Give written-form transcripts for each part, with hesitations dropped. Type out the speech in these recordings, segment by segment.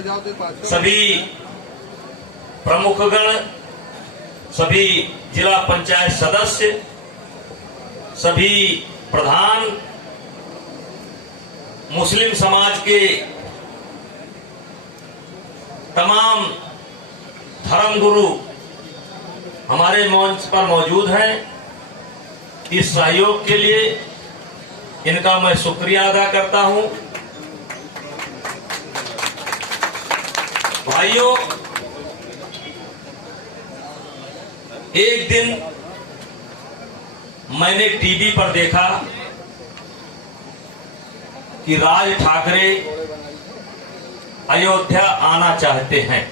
सभी प्रमुखगण, सभी जिला पंचायत सदस्य, सभी प्रधान, मुस्लिम समाज के तमाम धर्मगुरु हमारे मंच पर मौजूद हैं। इस सहयोग के लिए इनका मैं शुक्रिया अदा करता हूं। भाइयों, एक दिन मैंने टीवी पर देखा कि राज ठाकरे अयोध्या आना चाहते हैं।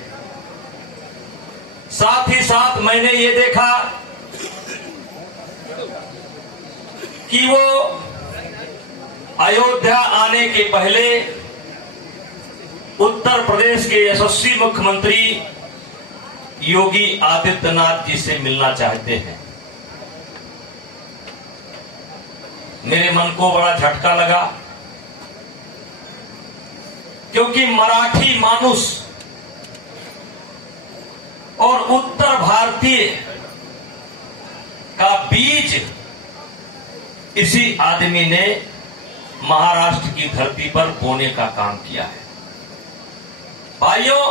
साथ ही साथ मैंने ये देखा कि वो अयोध्या आने के पहले उत्तर प्रदेश के यशस्वी मुख्यमंत्री योगी आदित्यनाथ जी से मिलना चाहते हैं। मेरे मन को बड़ा झटका लगा, क्योंकि मराठी मानुष और उत्तर भारतीय का बीज इसी आदमी ने महाराष्ट्र की धरती पर बोने का काम किया है। भाइयों,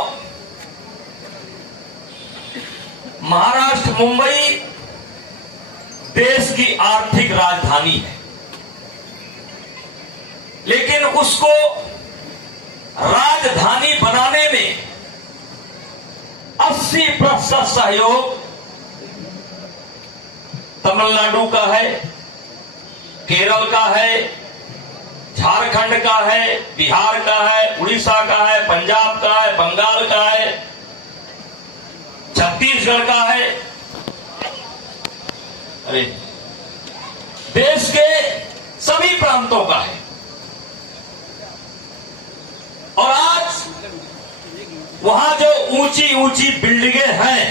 महाराष्ट्र मुंबई देश की आर्थिक राजधानी है, लेकिन उसको राजधानी बनाने में 80% सहयोग तमिलनाडु का है, केरल का है, झारखंड का है, बिहार का है, उड़ीसा का है, पंजाब का है, बंगाल का है, छत्तीसगढ़ का है। अरे, देश के सभी प्रांतों का है। और आज वहां जो ऊंची ऊंची बिल्डिंगें हैं,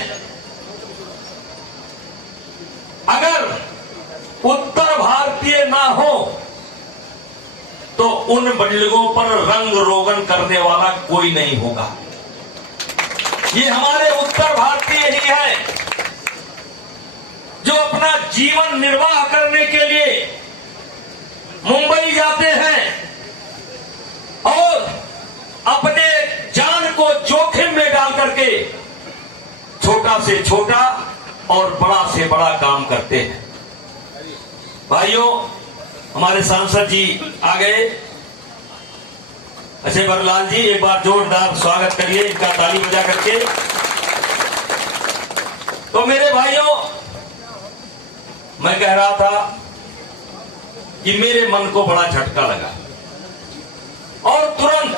अगर उत्तर भारतीय ना हो तो उन बिल्डिंगों पर रंग रोगन करने वाला कोई नहीं होगा। ये हमारे उत्तर भारतीय ही है जो अपना जीवन निर्वाह करने के लिए मुंबई जाते हैं और अपने जान को जोखिम में डाल करके छोटा से छोटा और बड़ा से बड़ा काम करते हैं। भाइयों, हमारे सांसद जी आ गए। अजय बरलाल जी, एक बार जोरदार स्वागत करिए इनका ताली बजा करके। तो मेरे भाइयों, मैं कह रहा था कि मेरे मन को बड़ा झटका लगा और तुरंत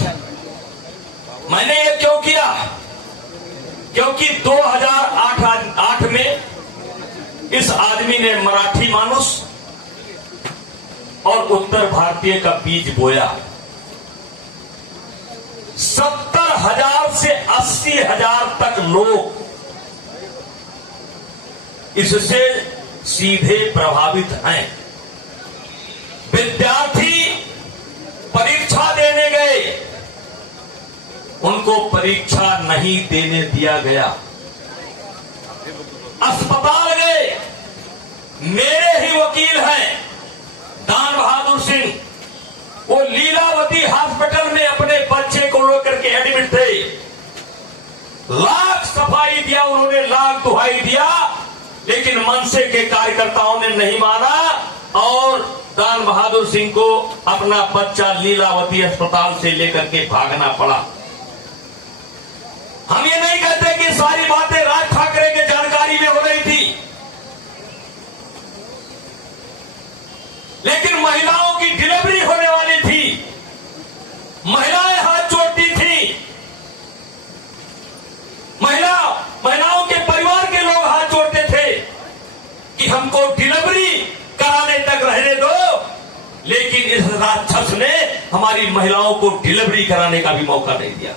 मैंने ये क्यों किया, क्योंकि 2008 में इस आदमी ने मराठी मानुष और उत्तर भारतीय का बीज बोया। 70,000 से 80,000 तक लोग इससे सीधे प्रभावित हैं। विद्यार्थी परीक्षा देने गए, उनको परीक्षा नहीं देने दिया गया। अस्पताल गए, मेरे ही वकील हैं दान बहादुर सिंह, वो लीलावती हॉस्पिटल में अपने बच्चे को लेकर के एडमिट थे। लाख सफाई दिया उन्होंने, लाख दुहाई दिया, लेकिन मनसे के कार्यकर्ताओं ने नहीं माना और दान बहादुर सिंह को अपना बच्चा लीलावती अस्पताल से लेकर के भागना पड़ा। हम ये नहीं कहते कि सारी बातें राज ठाकरे के जानकारी में हो रही थी, लेकिन महिलाओं की डिलीवरी होने वाली थी, महिलाएं हाथ जोड़ती थी, महिलाओं के परिवार के लोग हाथ जोड़ते थे कि हमको डिलीवरी कराने तक रहने दो, लेकिन इस राक्षस ने हमारी महिलाओं को डिलीवरी कराने का भी मौका नहीं दिया।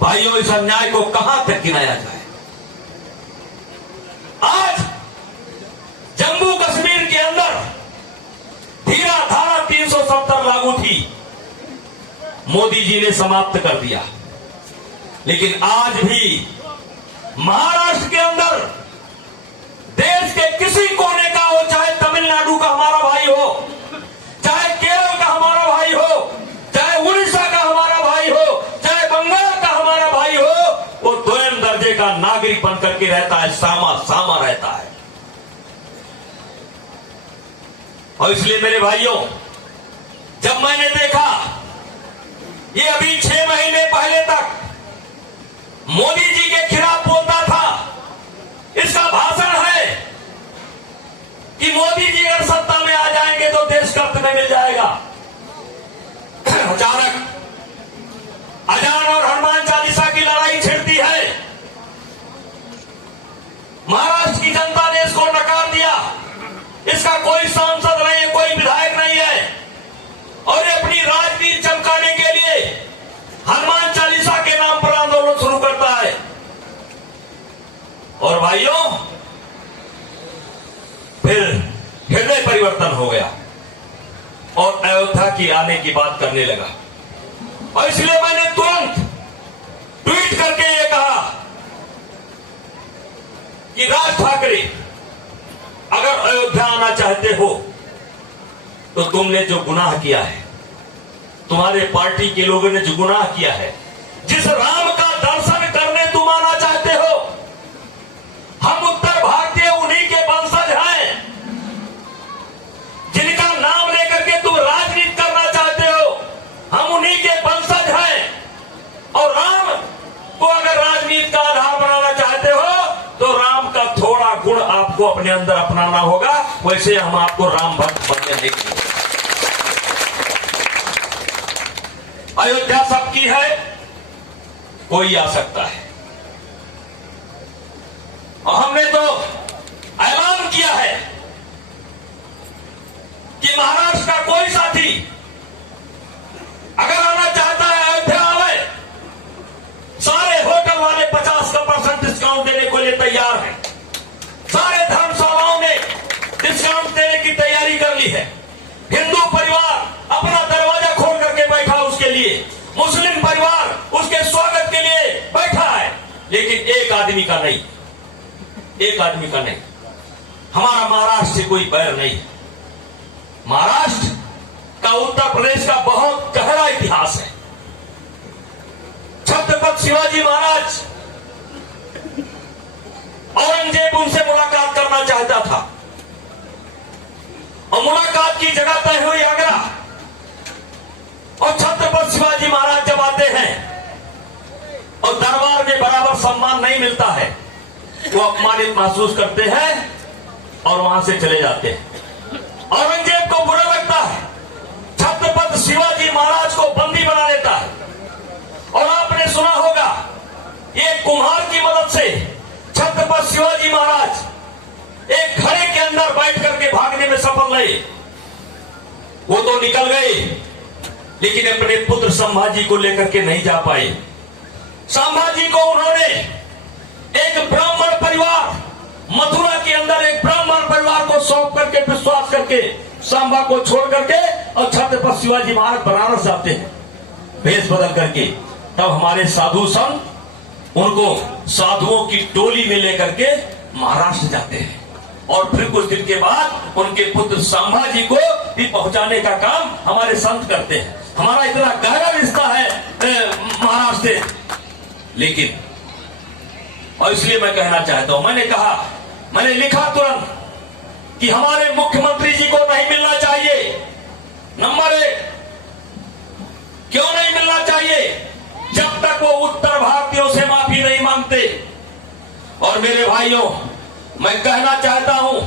भाइयों, इस अन्याय को कहां तक गिनाया जाए। आज जम्मू कश्मीर के अंदर धीरा धारा 370 लागू थी। मोदी जी ने समाप्त कर दिया। लेकिन आज भी महाराष्ट्र के अंदर देश के किसी कोने का हो, चाहे तमिलनाडु का हमारा भाई हो, चाहे केरल का हमारा भाई हो, चाहे उड़ीसा का हमारा भाई हो, चाहे बंगाल का हमारा भाई हो, वो दोयम दर्जे का नागरिक बन करके रहता है, सामा रहता है। और इसलिए मेरे भाइयों, जब मैंने देखा ये अभी 6 महीने पहले तक मोदी जी के खिलाफ बोलता था, इसका भाषण है कि मोदी जी अगर सत्ता में आ जाएंगे तो देश कर्ज में मिल जाएगा। अचानक अजान और हनुमान चालीसा की लड़ाई छिड़ती है। महाराष्ट्र की जनता ने इसको नकार दिया। इसका कोई सांसद नहीं है, कोई विधायक नहीं है, और अपनी राजनीति चमकाने के लिए हनुमान चालीसा के नाम पर आंदोलन शुरू करता है। और भाइयों, फिर हृदय परिवर्तन हो गया और अयोध्या की आने की बात करने लगा। और इसलिए मैंने तुरंत ट्वीट करके ये कहा कि राज ठाकरे, अगर अयोध्या आना चाहते हो तो तुमने जो गुनाह किया है, तुम्हारे पार्टी के लोगों ने जो गुनाह किया है, जिस राम का दर्शन करने तुम आना चाहते हो, हम उत्तर भारतीय उन्हीं के वंशज हैं जिनका नाम लेकर के तुम राजनीति करना चाहते हो, हम उन्हीं के वंशज हैं। और राम को अगर राजनीति का आधार बनाना चाहते हो तो राम का थोड़ा गुण आपको अपने अंदर अपनाना होगा, वैसे हम आपको राम भक्त बनने देंगे। अयोध्या सबकी है, कोई आ सकता है। और हमने तो ऐलान किया है कि महाराष्ट्र का कोई साथी अगर आना चाहता है अयोध्या आवे, सारे होटल वाले 50% डिस्काउंट देने को लिए तैयार हैं। सारे धर्मशालाओं ने डिस्काउंट देने की तैयारी कर ली है। हिंदू परिवार अपना दरवाजा खोल करके बैठा उसके लिए, मुस्लिम परिवार उसके स्वागत के लिए बैठा है। लेकिन एक आदमी का नहीं, एक आदमी का नहीं। हमारा महाराष्ट्र से कोई बैर नहीं। महाराष्ट्र का उत्तर प्रदेश का बहुत गहरा इतिहास है। छत्रपति शिवाजी महाराज, औरंगजेब उनसे मुलाकात करना चाहता था और मुलाकात की जगह तय हुई आगरा। और छत्रपति शिवाजी महाराज जब आते हैं और दरबार में बराबर सम्मान नहीं मिलता है, वो अपमानित महसूस करते हैं और वहां से चले जाते हैं। औरंगजेब को बुरा लगता है, छत्रपति शिवाजी महाराज को बंदी बना लेता है। और आपने सुना होगा, एक कुम्हार की मदद से छत्रपति शिवाजी महाराज एक घड़े के अंदर बैठ करके भागने में सफल रहे। वो तो निकल गए, लेकिन अपने पुत्र संभाजी को लेकर के नहीं जा पाए। संभाजी को उन्होंने एक ब्राह्मण परिवार, मथुरा के अंदर एक ब्राह्मण परिवार को सौंप करके, विश्वास करके, सांबा को छोड़ करके, और छत्रपति शिवाजी महाराज बनारस जाते हैं भेष बदल करके। तब हमारे साधु संत उनको साधुओं की टोली में लेकर के महाराष्ट्र जाते हैं। और फिर कुछ दिन के बाद उनके पुत्र संभाजी को भी पहुंचाने का काम हमारे संत करते हैं। हमारा इतना गहरा रिश्ता है महाराष्ट्र से। लेकिन और इसलिए मैं कहना चाहता हूं, मैंने कहा, मैंने लिखा तुरंत कि हमारे मुख्यमंत्री जी को नहीं मिलना चाहिए। नंबर 1, क्यों नहीं मिलना चाहिए? जब तक वो उत्तर भारतीयों से माफी नहीं मांगते। और मेरे भाइयों, मैं कहना चाहता हूं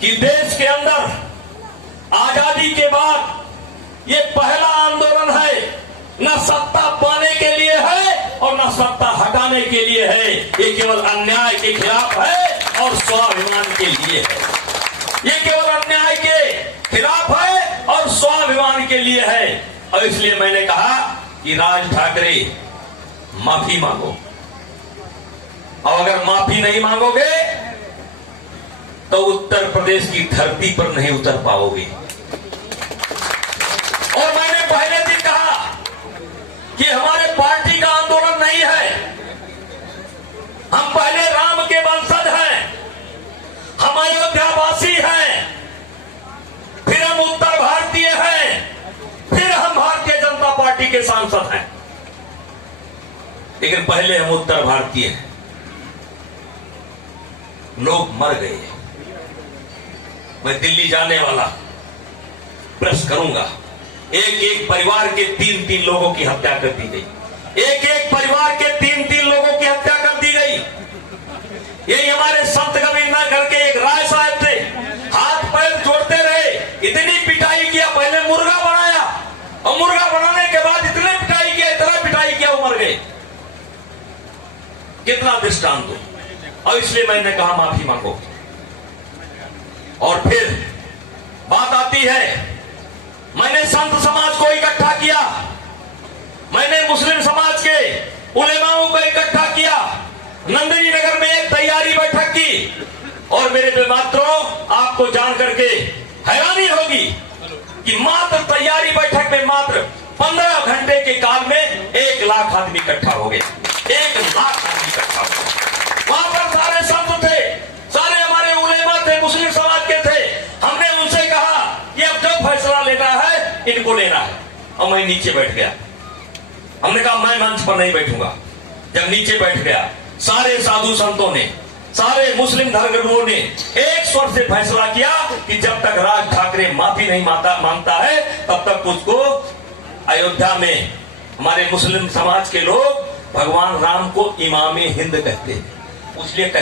कि देश के अंदर आजादी के बाद ये पहला आंदोलन है, न सत्ता पाने के लिए है और न सत्ता हटाने के लिए है। ये केवल अन्याय के खिलाफ है और स्वाभिमान के लिए है। ये केवल अन्याय के खिलाफ है और स्वाभिमान के लिए है। और इसलिए मैंने कहा कि राज ठाकरे माफी मांगो, और अगर माफी नहीं मांगोगे तो उत्तर प्रदेश की धरती पर नहीं उतर पाओगे। और मैंने पहले दिन कहा कि हमारे पार्टी का आंदोलन नहीं है, हम पहले राम के वंशज हैं, हम अयोध्यावासी हैं, फिर हम उत्तर भारतीय हैं, फिर हम भारतीय जनता पार्टी के सांसद हैं। लेकिन पहले हम उत्तर भारतीय हैं। लोग मर गए। मैं दिल्ली जाने वाला प्रेस करूंगा। एक एक परिवार के 3-3 लोगों की हत्या कर दी गई। एक एक परिवार के 3-3 लोगों की हत्या कर दी गई। यही हमारे संत कबीरनगर के एक राय साहब थे, हाथ पैर जोड़ते रहे, इतनी पिटाई किया, पहले मुर्गा बनाया और मुर्गा बनाने के बाद इतने पिटाई किया, इतना पिटाई किया, वो मर गए। कितना दृष्टांत हो। और इसलिए मैंने कहा माफी मांगो। और फिर बात आती है, मैंने संत समाज को इकट्ठा किया, मैंने मुस्लिम समाज के उलेमाओं को इकट्ठा किया, नंदिनी नगर में एक तैयारी बैठक की। और मेरे मित्रों, आपको जान करके हैरानी होगी कि मात्र तैयारी बैठक में मात्र 15 घंटे के काल में 1 लाख आदमी इकट्ठा हो गए। 1 लाख आदमी इकट्ठा हो गए। वहां पर सारे संत थे, सारे हमारे उलेमा थे, मुस्लिम समाज के थे। हमने उनसे कहा कि अब जो फैसला लेना है इनको लेना है। और मैं नीचे बैठ गया। हमने कहा मैं मंच पर नहीं बैठूंगा। जब नीचे बैठ गया, सारे साधु संतों ने, सारे मुस्लिम धर्मगुरुओं ने एक स्वर से फैसला किया कि जब तक राज ठाकरे माफी नहीं मांगता है तब तक उसको अयोध्या में हमारे मुस्लिम समाज के लोग भगवान राम को इमाम हिंद कहते हैं, इसलिए कहते